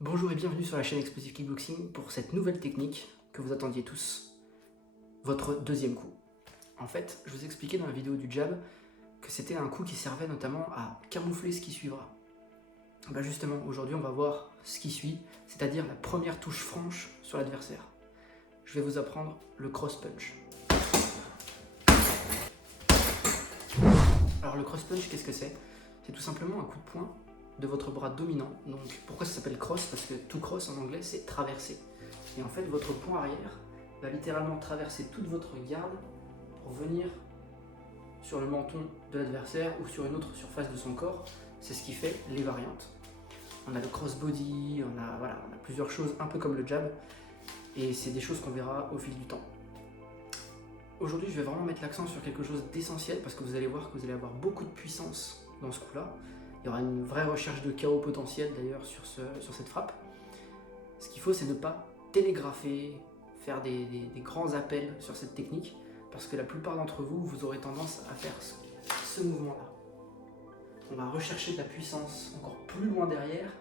Bonjour et bienvenue sur la chaîne Explosive Kickboxing pour cette nouvelle technique que vous attendiez tous, votre deuxième coup. En fait, je vous expliquais dans la vidéo du jab que c'était un coup qui servait notamment à camoufler ce qui suivra. Bah justement, aujourd'hui on va voir ce qui suit, c'est-à-dire la première touche franche sur l'adversaire. Je vais vous apprendre le cross punch. Alors le cross punch, qu'est-ce que c'est? C'est tout simplement un coup de poing de votre bras dominant. Donc pourquoi ça s'appelle cross? Parce que to cross en anglais c'est traverser. Et en fait votre poing arrière va littéralement traverser toute votre garde pour venir sur le menton de l'adversaire ou sur une autre surface de son corps. C'est ce qui fait les variantes. On a le cross body, on a plusieurs choses un peu comme le jab. Et c'est des choses qu'on verra au fil du temps. Aujourd'hui je vais vraiment mettre l'accent sur quelque chose d'essentiel parce que vous allez voir que vous allez avoir beaucoup de puissance dans ce coup-là. Il y aura une vraie recherche de chaos potentiel d'ailleurs sur cette frappe. Ce qu'il faut, c'est ne pas télégrapher, faire des grands appels sur cette technique, parce que la plupart d'entre vous, vous aurez tendance à faire ce mouvement-là. On va rechercher de la puissance encore plus loin derrière,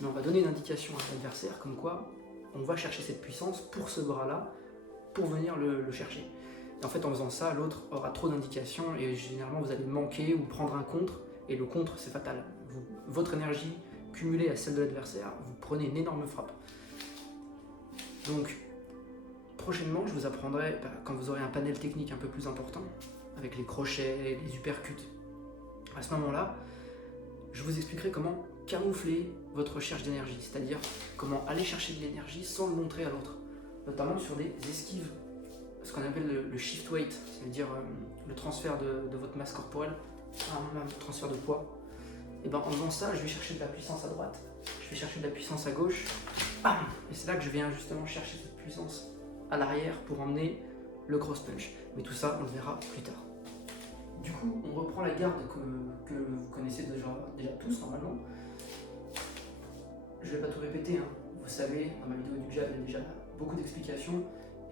mais on va donner une indication à l'adversaire comme quoi on va chercher cette puissance pour ce bras-là, pour venir le chercher. Et en fait, en faisant ça, l'autre aura trop d'indications et généralement vous allez manquer ou prendre un contre. Et le contre, c'est fatal. Votre énergie cumulée à celle de l'adversaire, vous prenez une énorme frappe. Donc, prochainement, je vous apprendrai, quand vous aurez un panel technique un peu plus important, avec les crochets, les uppercuts, à ce moment-là, je vous expliquerai comment camoufler votre recherche d'énergie, c'est-à-dire comment aller chercher de l'énergie sans le montrer à l'autre, notamment sur des esquives, ce qu'on appelle le shift weight, c'est-à-dire le transfert de votre masse corporelle, un transfert de poids. Et ben en faisant ça, je vais chercher de la puissance à droite, je vais chercher de la puissance à gauche, et c'est là que je viens justement chercher cette puissance à l'arrière pour emmener le cross punch. Mais tout ça, on le verra plus tard. Du coup, on reprend la garde que vous connaissez déjà tous normalement. Je vais pas tout répéter, hein. Vous savez, dans ma vidéo du jab, il y a déjà beaucoup d'explications.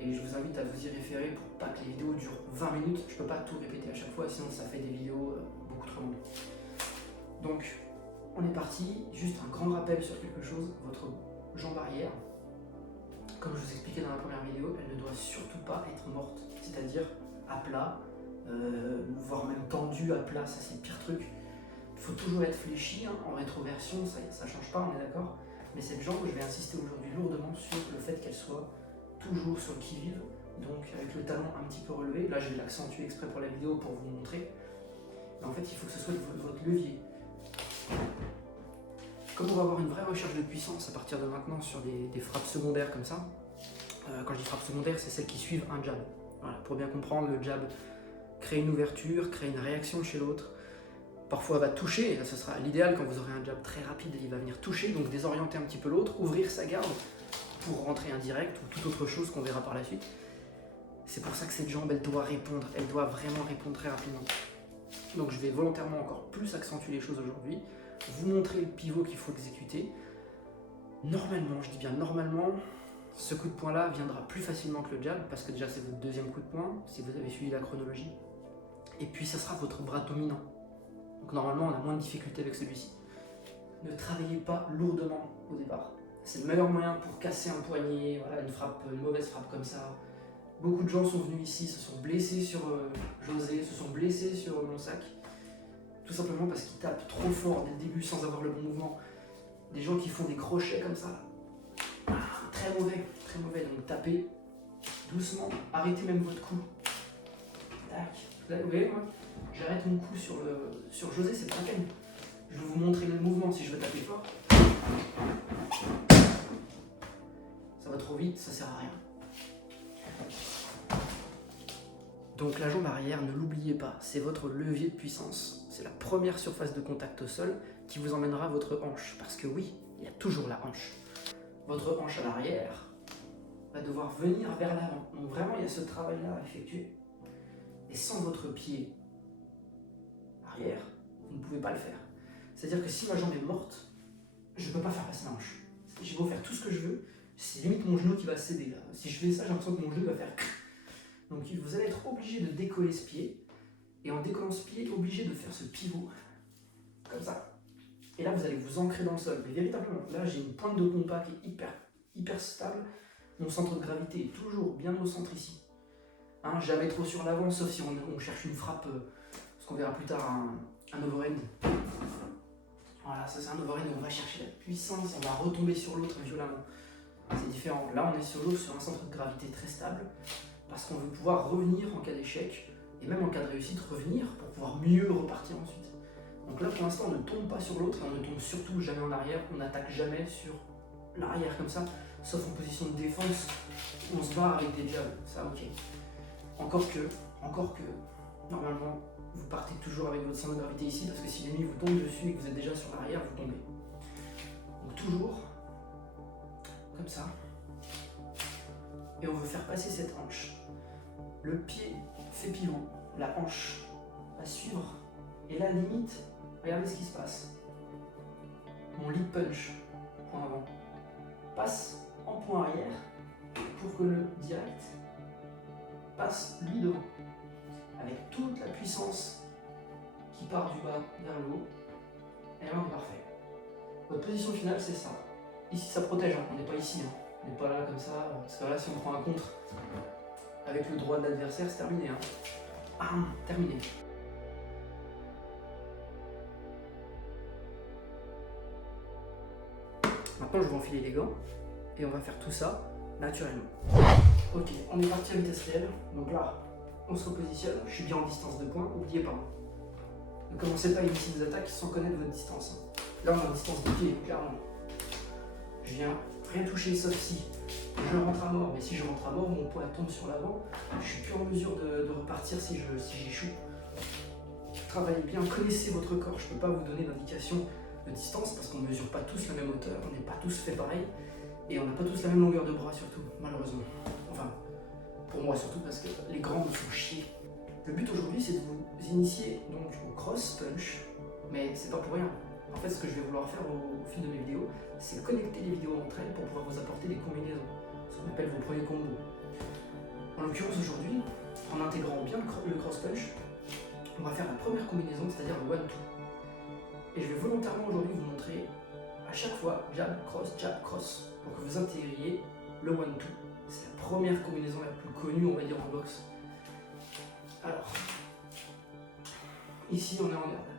Et je vous invite à vous y référer pour pas que les vidéos durent 20 minutes. Je peux pas tout répéter à chaque fois, sinon ça fait des vidéos beaucoup trop longues. Donc, on est parti. Juste un grand rappel sur quelque chose. Votre jambe arrière, comme je vous expliquais dans la première vidéo, elle ne doit surtout pas être morte. C'est-à-dire à plat, voire même tendue à plat, ça c'est le pire truc. Il faut toujours être fléchi, hein, en rétroversion, ça change pas, on est d'accord. Mais cette jambe, je vais insister aujourd'hui lourdement sur le fait qu'elle soit toujours sur le qui-vive, donc avec le talon un petit peu relevé. Là je vais l'accentuer exprès pour la vidéo pour vous montrer. Mais en fait il faut que ce soit votre levier. Comme on va avoir une vraie recherche de puissance à partir de maintenant sur des frappes secondaires comme ça, quand je dis frappes secondaires, c'est celles qui suivent un jab. Voilà, pour bien comprendre, le jab crée une ouverture, crée une réaction chez l'autre. Parfois va toucher, et là ce sera l'idéal quand vous aurez un jab très rapide, il va venir toucher, donc désorienter un petit peu l'autre, ouvrir sa garde pour rentrer indirect ou toute autre chose qu'on verra par la suite. C'est pour ça que cette jambe, elle doit répondre, elle doit vraiment répondre très rapidement. Donc je vais volontairement encore plus accentuer les choses aujourd'hui, vous montrer le pivot qu'il faut exécuter. Normalement, je dis bien normalement, ce coup de poing là viendra plus facilement que le jab, parce que déjà c'est votre deuxième coup de poing, si vous avez suivi la chronologie. Et puis ça sera votre bras dominant. Donc normalement on a moins de difficultés avec celui-ci. Ne travaillez pas lourdement au départ. C'est le meilleur moyen pour casser un poignet, voilà, une mauvaise frappe comme ça. Beaucoup de gens sont venus ici, se sont blessés sur José, se sont blessés sur mon sac. Tout simplement parce qu'ils tapent trop fort dès le début sans avoir le bon mouvement. Des gens qui font des crochets comme ça. Très mauvais, très mauvais. Donc tapez doucement, arrêtez même votre coup. Tac. Là, vous voyez, moi, j'arrête mon coup sur José, c'est pas la peine. Je vais vous montrer le mouvement si je veux taper fort. Ça va trop vite, ça sert à rien. Donc la jambe arrière, ne l'oubliez pas, c'est votre levier de puissance. C'est la première surface de contact au sol qui vous emmènera à votre hanche. Parce que oui, il y a toujours la hanche. Votre hanche à l'arrière, va devoir venir vers l'avant. Donc vraiment, il y a ce travail-là à effectuer. Et sans votre pied arrière, vous ne pouvez pas le faire. C'est-à-dire que si ma jambe est morte, je ne peux pas faire passer la hanche. J'ai beau faire tout ce que je veux, c'est limite mon genou qui va céder là. Si je fais ça, j'ai l'impression que mon genou va faire. Donc vous allez être obligé de décoller ce pied. Et en décollant ce pied, obligé de faire ce pivot. Comme ça. Et là, vous allez vous ancrer dans le sol. Mais véritablement, là, j'ai une pointe de compas qui est hyper stable. Mon centre de gravité est toujours bien au centre ici. Hein, jamais trop sur l'avant, sauf si on cherche une frappe, ce qu'on verra plus tard, un overhand. Voilà, ça c'est un overhand où on va chercher la puissance, on va retomber sur l'autre violemment. C'est différent. Là, on est sur l'autre, sur un centre de gravité très stable, parce qu'on veut pouvoir revenir en cas d'échec, et même en cas de réussite, revenir pour pouvoir mieux repartir ensuite. Donc là, pour l'instant, on ne tombe pas sur l'autre, et on ne tombe surtout jamais en arrière, on n'attaque jamais sur l'arrière comme ça, sauf en position de défense, où on se barre avec des jabs, ça ok. Encore que, normalement, vous partez toujours avec votre centre de gravité ici, parce que si l'ennemi vous tombe dessus et que vous êtes déjà sur l'arrière, vous tombez. Donc toujours, comme ça. Et on veut faire passer cette hanche. Le pied fait pivot, la hanche va suivre, et là, limite, regardez ce qui se passe. Mon lead punch, point avant, passe en point arrière pour que le direct passe lui devant, avec toute la puissance qui part du bas vers le haut, et là on est parfait. Votre position finale c'est ça. Ici ça protège, hein. On n'est pas ici, hein. On n'est pas là comme ça, parce que là si on prend un contre avec le droit de l'adversaire, c'est terminé. Hein. Ah, terminé. Maintenant je vais enfiler les gants, et on va faire tout ça naturellement. Ok, on est parti à vitesse réelle, donc là, on se repositionne, je suis bien en distance de pointe, n'oubliez pas. Ne commencez pas à initier des attaques sans connaître votre distance. Là, on est en distance de pied, clairement. Je viens rien toucher, sauf si je rentre à mort, mais si je rentre à mort, mon poids tombe sur l'avant, je suis plus en mesure de repartir si j'échoue. Travaillez bien, connaissez votre corps, je ne peux pas vous donner d'indication de distance, parce qu'on ne mesure pas tous la même hauteur, on n'est pas tous fait pareil, et on n'a pas tous la même longueur de bras surtout, malheureusement. Enfin, pour moi surtout parce que les grands me font chier. Le but aujourd'hui c'est de vous initier donc au cross punch, mais c'est pas pour rien. En fait ce que je vais vouloir faire au fil de mes vidéos, c'est connecter les vidéos entre elles pour pouvoir vous apporter des combinaisons, ce qu'on appelle vos premiers combos. En l'occurrence aujourd'hui, en intégrant bien le cross punch, on va faire la première combinaison, c'est-à-dire le one-two. Et je vais volontairement aujourd'hui vous montrer à chaque fois jab, cross, pour que vous intégriez le one-two. C'est la première combinaison la plus connue, on va dire, en boxe. Alors, ici on est en garde.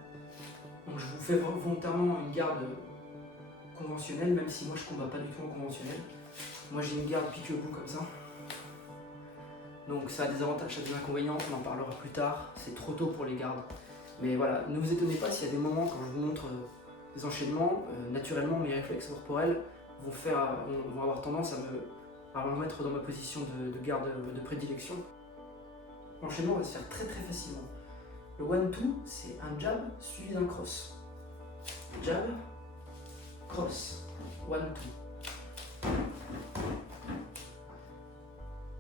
Donc je vous fais volontairement une garde conventionnelle, même si moi je combats pas du tout en conventionnel. Moi j'ai une garde pique-bout comme ça. Donc ça a des avantages, ça a des inconvénients, on en parlera plus tard. C'est trop tôt pour les gardes. Mais voilà, ne vous étonnez pas s'il y a des moments quand je vous montre des enchaînements, naturellement mes réflexes corporels vont avoir tendance à me mettre dans ma position de garde de prédilection. L'enchaînement va se faire très facilement. Le one-two, c'est un jab suivi d'un cross. Jab, cross, one-two.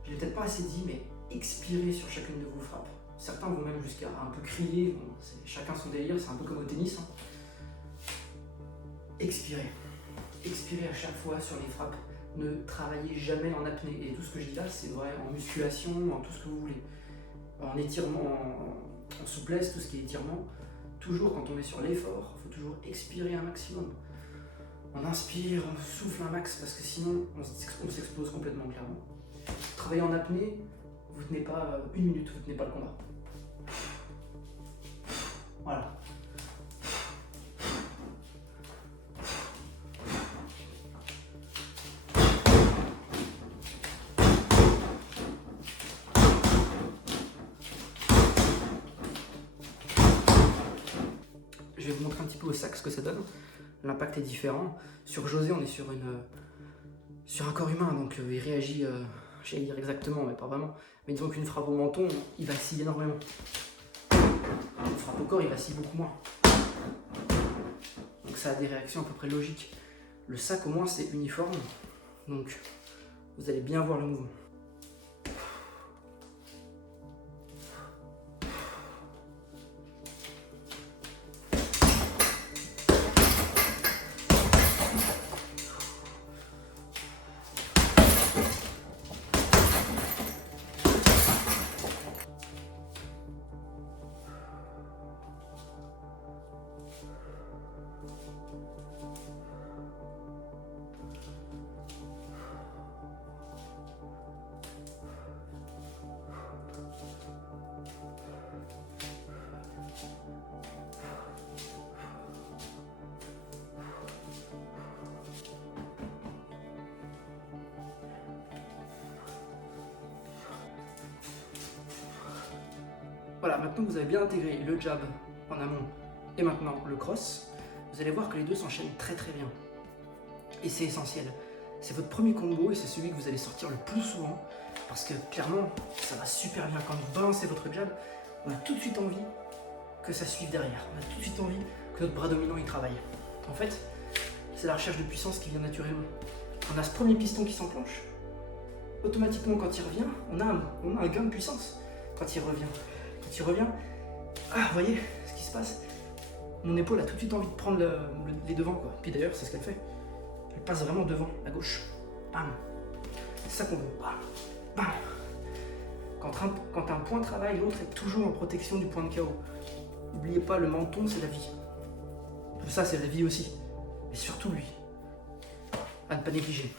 Je l'ai peut-être pas assez dit, mais expirez sur chacune de vos frappes. Certains vont même jusqu'à un peu crier, bon, chacun son délire, c'est un peu comme au tennis. Hein. Expirez. Expirez à chaque fois sur les frappes. Ne travaillez jamais en apnée. Et tout ce que je dis là, c'est vrai en musculation, en tout ce que vous voulez. En étirement, en souplesse, tout ce qui est étirement. Toujours quand on est sur l'effort, il faut toujours expirer un maximum. On inspire, on souffle un max, parce que sinon on s'explose complètement, clairement. Travaillez en apnée, vous tenez pas une minute, vous tenez pas le combat. Voilà. Je vais vous montrer un petit peu au sac ce que ça donne. L'impact est différent. Sur José, on est sur un corps humain, donc il réagit, j'allais dire exactement, mais pas vraiment. Mais disons qu'une frappe au menton, il vacille énormément. Une frappe au corps, il vacille beaucoup moins. Donc ça a des réactions à peu près logiques. Le sac, au moins, c'est uniforme. Donc vous allez bien voir le mouvement. Voilà, maintenant que vous avez bien intégré le jab en amont et maintenant le cross, vous allez voir que les deux s'enchaînent très très bien. Et c'est essentiel. C'est votre premier combo et c'est celui que vous allez sortir le plus souvent parce que clairement, ça va super bien. Quand vous balancez votre jab, on a tout de suite envie que ça suive derrière. On a tout de suite envie que notre bras dominant y travaille. En fait, c'est la recherche de puissance qui vient naturellement. On a ce premier piston qui s'enclenche. Automatiquement, quand il revient, on a un gain de puissance quand il revient. Quand il revient, vous voyez ce qui se passe? Mon épaule a tout de suite envie de prendre les devants, quoi. Puis d'ailleurs, c'est ce qu'elle fait. Elle passe vraiment devant, à gauche. Bam. C'est ça qu'on veut. Bam. Bam. Quand un point travaille, l'autre est toujours en protection du point de KO. N'oubliez pas, le menton, c'est la vie. Tout ça, c'est la vie aussi. Mais surtout lui. À ne pas négliger.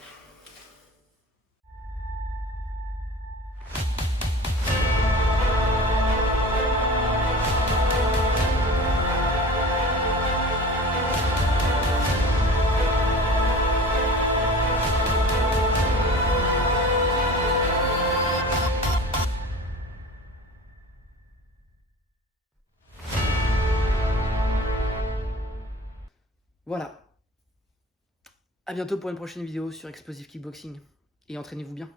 Voilà. À bientôt pour une prochaine vidéo sur Explosive Kickboxing. Et entraînez-vous bien.